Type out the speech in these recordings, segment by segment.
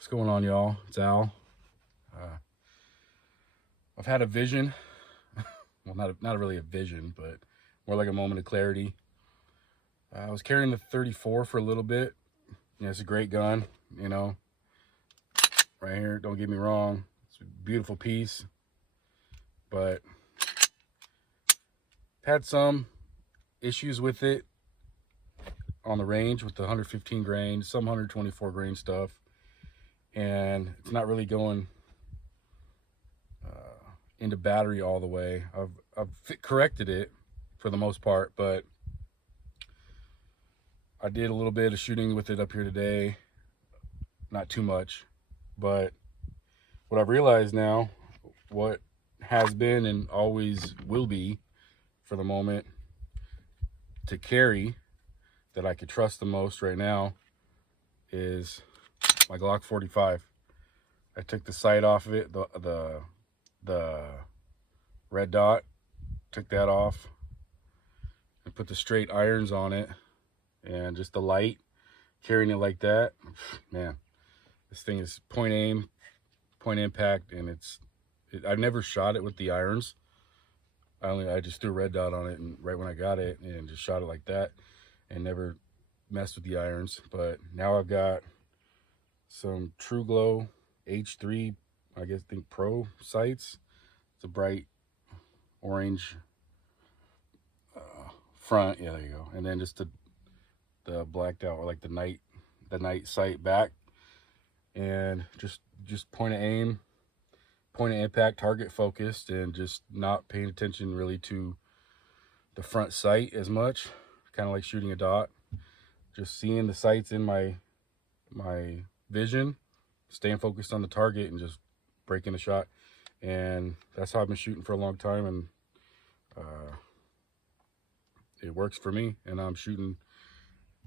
What's going on, y'all? It's Al. I've had a vision. Well, not really a vision, but more like a moment of clarity. I was carrying the 34 for a little bit. It's a great gun, right here. Don't get me wrong. It's a beautiful piece, but had some issues with it on the range with the 115 grain, some 124 grain stuff, and it's not really going into battery all the way. I've corrected it for the most part, but I did a little bit of shooting with it up here today. Not too much, but what I've realized now, what has been and always will be for the moment to carry that I could trust the most right now is my Glock 45. I took the sight off of it, the red dot, took that off and put the straight irons on it, and just the light, carrying it like that, man, this thing is point aim, point impact, and I've never shot it with the irons. I just threw a red dot on it, and right when I got it, and just shot it like that, and never messed with the irons. But now I've got some True Glow H3, I think Pro sights. It's a bright orange front, yeah, there you go, and then just the blacked out, or like the night sight back, and just point of aim, point of impact, target focused, and just not paying attention really to the front sight as much, kind of like shooting a dot, just seeing the sights in my vision, staying focused on the target, and just breaking a shot. And that's how I've been shooting for a long time, and it works for me. And I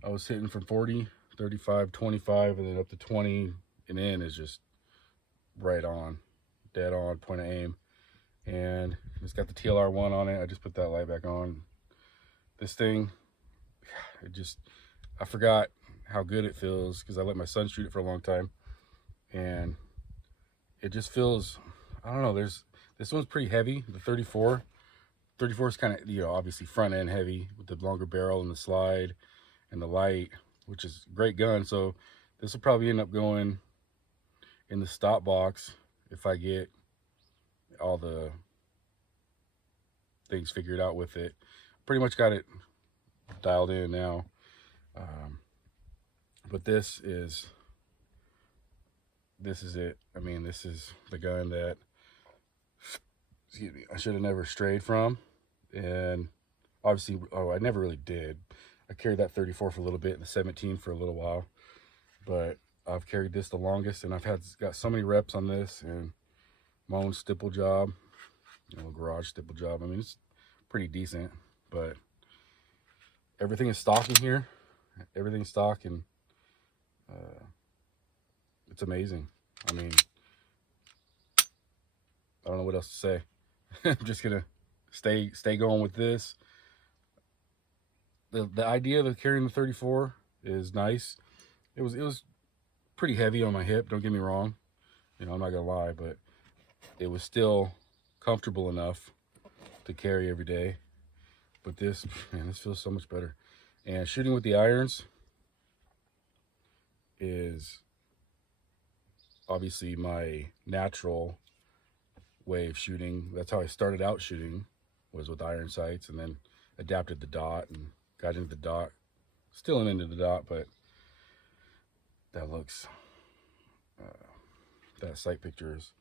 was hitting from 40, 35, 25, and then up to 20, and in is just right on, dead on, point of aim. And it's got the TLR1 on it. I just put that light back on. This thing, I forgot how good it feels because I let my son shoot it for a long time, and it just feels, I don't know, this one's pretty heavy, the 34. 34 is kind of, obviously front end heavy with the longer barrel and the slide and the light, which is a great gun. So this will probably end up going in the stop box if I get all the things figured out with it. Pretty much got it dialed in now. But this is it. I mean, this is the gun that, excuse me, I should have never strayed from. And obviously, I never really did. I carried that 34 for a little bit and the 17 for a little while, but I've carried this the longest, and I've got so many reps on this, and my own stipple job, garage stipple job. I mean, it's pretty decent, but everything is stock in here. Everything's stock, and it's amazing. I mean, I don't know what else to say. I'm just gonna stay going with this. The idea of carrying the 34 is nice. It was pretty heavy on my hip, don't get me wrong. I'm not gonna lie, but it was still comfortable enough to carry every day. But this feels so much better. And shooting with the irons is obviously my natural way of shooting. That's how I started out shooting, was with iron sights, and then adapted the dot and got into the dot. Still am into the dot, but that looks, that sight picture is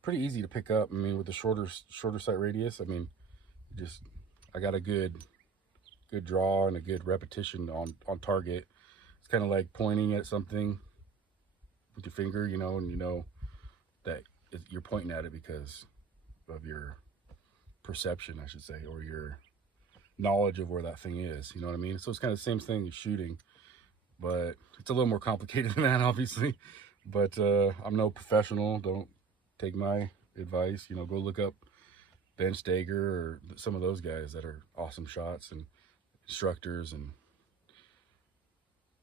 pretty easy to pick up. I mean, with the shorter sight radius, I mean, I got a good draw and a good repetition on target. It's kind of like pointing at something with your finger, and you know that you're pointing at it because of your perception, I should say, or your knowledge of where that thing is. You know what I mean? So it's kind of the same thing as shooting, but it's a little more complicated than that, obviously. But I'm no professional. Don't take my advice. Go look up Ben Steger or some of those guys that are awesome shots and instructors, and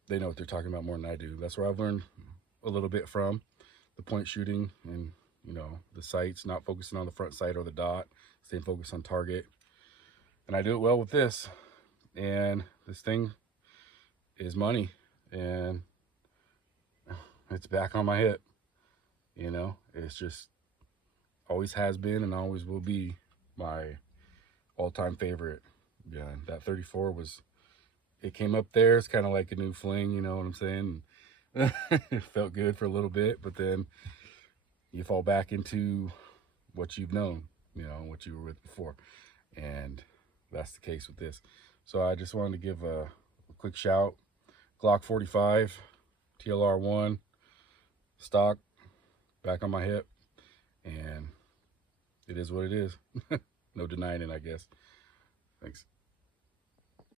they know what they're talking about more than I do. That's where I've learned a little bit from. the point shooting and, you know, the sights, not focusing on the front sight or the dot, staying focused on target. And I do it well with this. And this thing is money, and it's back on my hip. You know, it's just always has been and always will be my all-time favorite gun. That 34 was, it came up there. It's kind of like a new fling, you know what I'm saying? It felt good for a little bit, but then you fall back into what you've known, you know, what you were with before. And that's the case with this. So I just wanted to give a quick shout. Glock 45, TLR1, stock, back on my hip, and it is what it is. No denying it, I guess. Thanks.